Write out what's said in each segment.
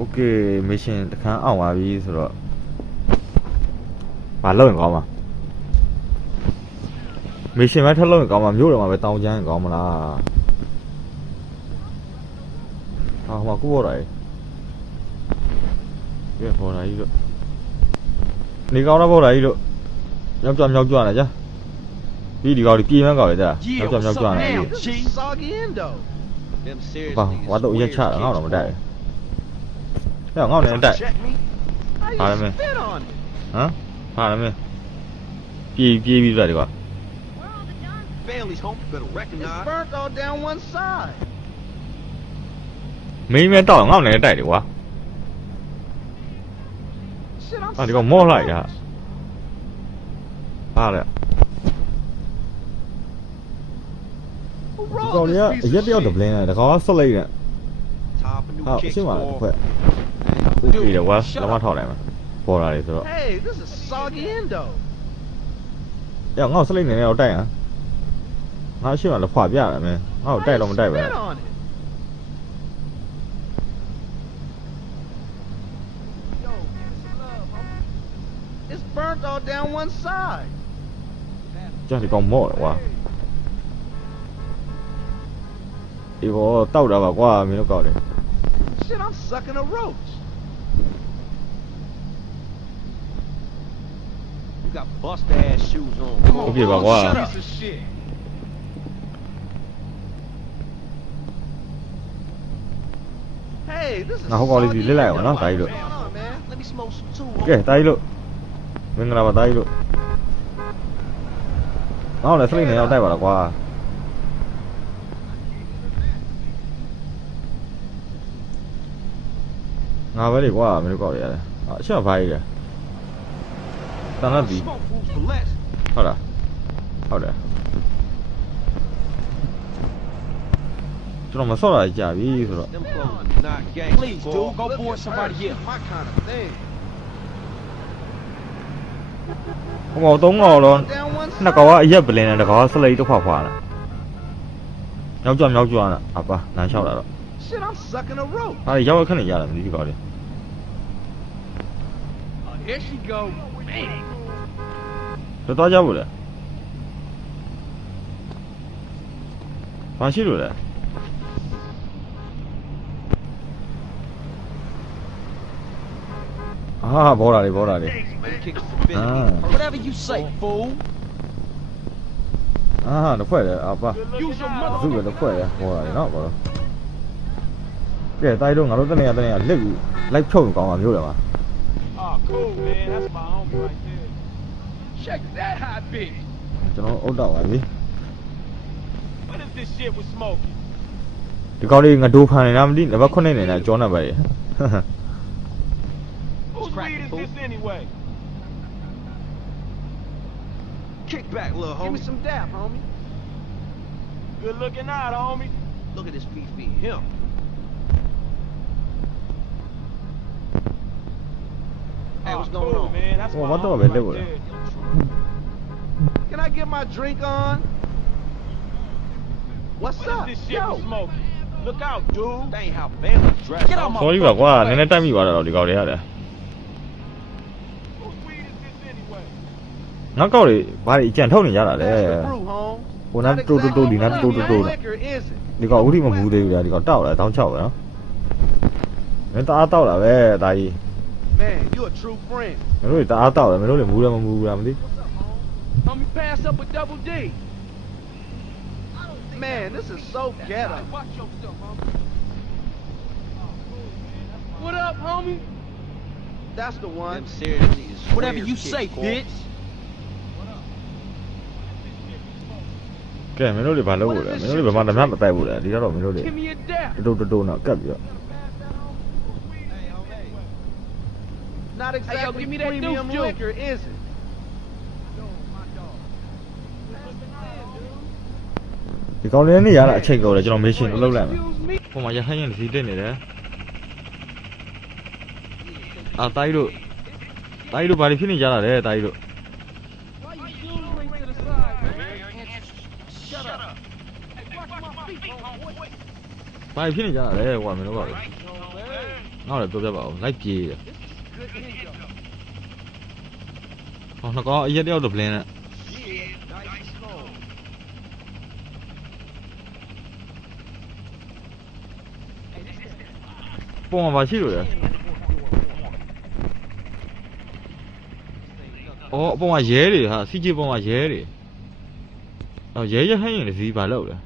OK mission တခါအောင်ပါပြီဆိုတော့ဘာလုပ်ရင်ကောင်းမှာ mission ပဲထပ်လုပ်ရင်ကောင်းမှာမြို့တော်မှာပဲတောင်းချမ်းရင်ကောင်းမလားဟာဟိုမှာကိုပေါ်လာရေပြပေါ်လာကြီးလို့နေကောင်းတော့ပေါ်လာကြီးလို့မြောက်ကြမြောက်ကြနေကြဒီကောင်ကြီးပြေးမှန်းကောက်ရတဲ့မြောက်ကြမြောက်ကြနေဘာဝါတော့ရက်ချတာငါ့တော့မတိုက်ဘူးငါ့နဲ့တိုက်ဟာလည်းမင်းဟမ်ဟာလည်းမင်းပြေးပြီးသွားတယ်ကွာမင်းမဲတော့ငါ့နဲ့တိုက်တယ်ကွာ啊，这个摸来呀，怕了。搞你一定要得不灵的，这个死了一人。好，行完了，快。对的，我他妈掏来嘛，包哪里去了？呀，我死了一人要带啊，我行完了画边了没？我带了没带呗？Burnt all down one side. 这是搞毛了哇！一个倒着吧，我没有搞的。Shit, I'm sucking a roach. You got bust ass shoes on. OK 吧，我。Hey, this is. 那好搞的是你来哇，那大一路。OK，大一路。မင်္ဂလာပါသားကြီးတို့ငါ့လည်းစလိနေရောက်တိုက်ပါလားကွာငါပဲလေကွာမင်းတို့ကောက်ရတယ်အချက်ဘာကြီးလဲတန်လတ်ပြီဟုတ်လားဟုတ်တယ်ကျွန်တော်မဆော့တာကြာပြီဆိုတော့ Please dude go board somebody here my kind of thingဟိုတော့ငေါတော့နှစ်ကောင်ကအရက်ပလင်းနဲ့တစ်ကောင်ကစလိတစ်ခွခွာလာရောက်ကြမြောက်ကြွားတာအပါလမ်းလျှောက်လာတော့ Shit I'm sucking a rope ဟာရောက်ခက်နေကြတယ်ဒီကောင်လေး Here she go man တော့ကြဘူးလေဘာရှိလို့လဲအာဘောလာလေ Whatever you say fool တော့ဖွဲ့တယ်အပါသူ့ကတော့ဖွဲ့တယ်ဘောလာလေနော်ဘောကဲတိုင်းတော့ငါတို့တနေ့လက်ကိုလိုက်ဖြုတ်ကောင်းမှာမျိုးတယ်ပါ Oh cool man that's my homie right there Check that hot bitch ကျွန်တော်အုတ်တော့ပါပြီ What is this shit with smoking ဒီကောင်လေးငါဒိုးဖန်နေတာမသိနံပါတ်9နေနေတာကြောနေပါလေ Whose weed is this anyway Kick back little homie Give me some dap homie Good looking out homie Look at this beefy him Hey what's going on man that's my what the homie hell right there Can I get my drink on What's up this shit with smoking Look out dude That ain't how Bailey dress Get out my ဆော်ရီပါကွာနည်းနည်းတိုက်မိသွားတော့ဒီကောင်လေးရတယ်ငါကောက်လေဘာတွေအကြံထုတ်နေကြတာလဲဟိုနာတိုးဒီနာတိုးဒီကောင်ဦးဒီမမူးသေးဘူးလေဒီကောင်တောက်လာတောင်းချောက်ပဲနော်မင်းတအားတောက်လာပဲဒါကြီး Man you a true friend မင်းတို့တအားတောက်တယ်မင်းတို့လည်းမူးလည်းမမူးဘူးလားမသိ Homie pass up with double D Man this is so ghetto What up homie That's the one Whatever you say bitchကဲမင်းတို့တွေဘာလုပ်လို့လဲမင်းတို့တွေဘာမှတမမတိုက်ဘူးလေဒီတော့မင်းတို့တွေ Give me a dap တိုးတော့ကပ်ပြီးတော့ Not exactly hey, yo, give me that premium liquor is it ဒီကောင်လေးနေရတာအချိန်ကုန်တယ်ကျွန်တော်မေးရှင်းလုပ်လိုက်မယ်ဟိုမှာရဟန်းရင်စီးတက်နေတယ်အာတိုင်းတို့ဘာတွေဖြစ်နေကြတာလဲတိုင်းတို့ဘာဖြစ်နေကြတာလဲကွာမင်းတို့က ငါလည်းပြောပြပါဦးလိုက်ပြေးတယ် Good income. ဟောနှစ်ကောင်အရက်တယောက်တော့ပလင်းနဲ့ Yeah, nice slow. ပုံမှာပါရှိလို့ရအော်အပေါ်မှာရဲတွေဟာစီဂျီပုံမှာရဲတွေအော်ရဲရဟန်းရင်လည်းစီးပါလို့လဲ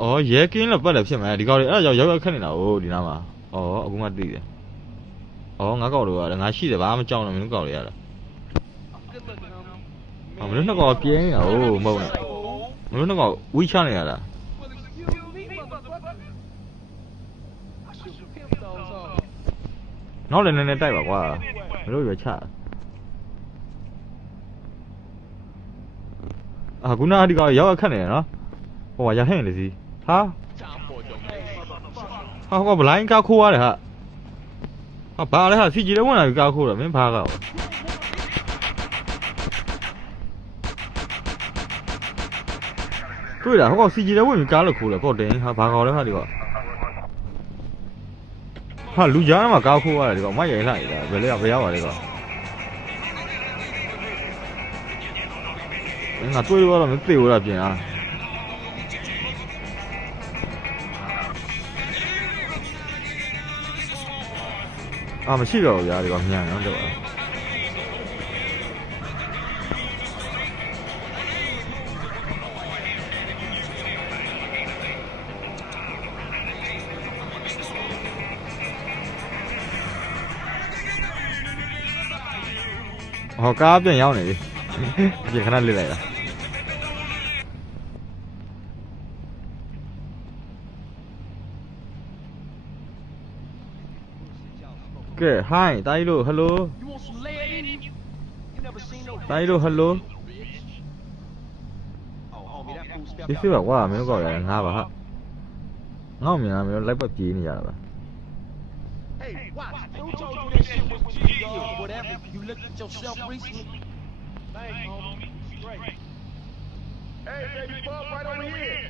အော်ရဲကင်းလည်းပတ်လည်းဖြစ်မယ်ဒီကောင်တွေအဲ့ဒါကြောင့်ရောက်ခက်နေတာဟိုဒီနားမှာအော်အခုမှသိတယ်အော်ငါကောင်တို့ကလည်းငါရှိတယ်ဘာမှမကြောက်နဲ့မင်းတို့ကောင်တွေရတာ Good looking, homie. အော်မင်းတို့နှစ်ကောင်ပြင်းနေတာဟိုမဟုတ်နဲ့မင်းတို့နှစ်ကောင်ဝီးချနေရတာ Well, excuse me, motherfucker. I should pimp those on. နောက်လည်းနည်းနည်းတိုက်ပါကွာမင်းတို့ရွယ်ချခုနကဒီကောင်ရောက်ခက်နေတယ်နော်ဟိုကရဟန်းလေစီဟာ Time for your man, motherfucker. ဟာဟိုကဘလိုင်းကားခိုးရတယ်ဟာဟာဘာလဲဟာစီဂျီလည်းဝင်လာပြီးကားခိုးတယ်မင်းဘာကောတွေ့လားဟိုကစီဂျီလည်းဝင်ပြီးကားလို့ခိုးတယ်ပေါ့တင်ဟာဘာကောလဲဟာဒီကောဟာလူကြားမှာကားခိုးရတယ်ဒီကောမိုက်ရိုင်လိုက်တာဘယ်လဲဘယ်ရောက်ပါလဲကောငါတွေ့လို့တော့မသိဘူးလားပြင်အားမရှိတော့ဘူးဗျာဒီကောင်မြန်နော်တော့ဟောကားပြန်ရောက်နေပြီပြင်ခဏလစ်လိုက်တာကဲ hi တာကြီးလို့ hello You want some lead in you? You never seen no တာကြီးလို့ hello bitch. Oh, homie, that fool stepped ဒီ out. စစ်ပါကွာမင်းတို့ကောက်ရတယ်ငါပါဟာငေါ့မြင်လားမင်းတို့လိုက်ပတ်ပြေးနေရတာပါ Hey, watch. Who told you that shit was G, dog? Whatever. You looked at yourself recently? Thanks, homie. Straight. Hey, baby, fuck right over here.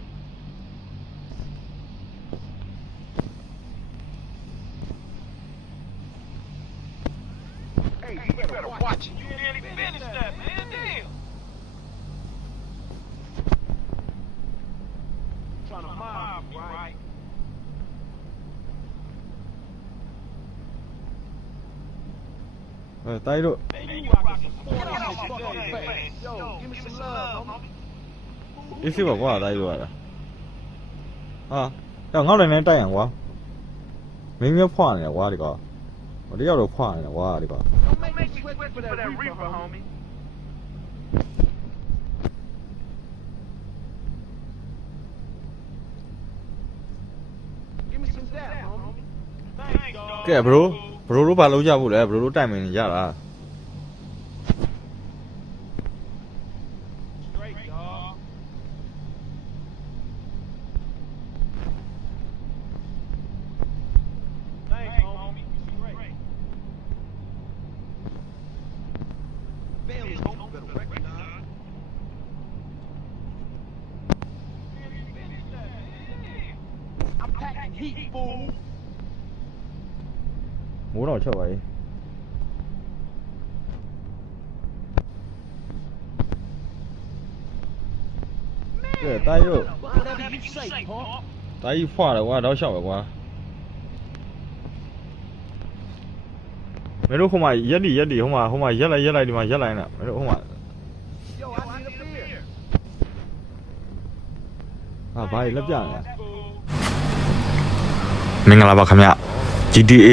Hey, you better watch it. You nearly finished that, man. Damn. Trying to mob me, right? တာကြီးလို့ Man, you rockin' some sport on this fucking face. Yo, give me some love, homie. ဒီစစ်ပါကွာတာကြီးလို့ရတာဟာတော့ငေါ့လည်းနဲ့တိုက်ရံကွာမင်းမျိုးဖွာနေတယ်ကွာဒီကောင်ဟိုတယောက်တော့ဖွာနေတယ်ကွာဒီကောင် Don't make me sweat for that reaper, homie. Give me some dap, homie. Thanks, dog. ကဲဘရိုတို့ဘာလုပ်ကြဖို့လဲဘရိုတို့တိုင်မင်နေကြတာ Straight, dog. Thanks, homie. Straight. Bailey's homie better recognize. I'm packing heat, fool. မိုးတော့ချက်ပါလေကဲတာကြီးလို့ Whatever you say, punk. တာကြီးဖွာတယ်ကွာတော့ရှောက်ပဲကွာမင်းတို့ဟိုမှာရက်ဒီဟိုမှာရက်လိုက်ဒီမှာရက်လိုက်နေမင်းတို့ဟိုမှာ Yo, I need a beer. ဟာဘာလက်ပြနေမင်္ဂလာပါခင်ဗျ GTA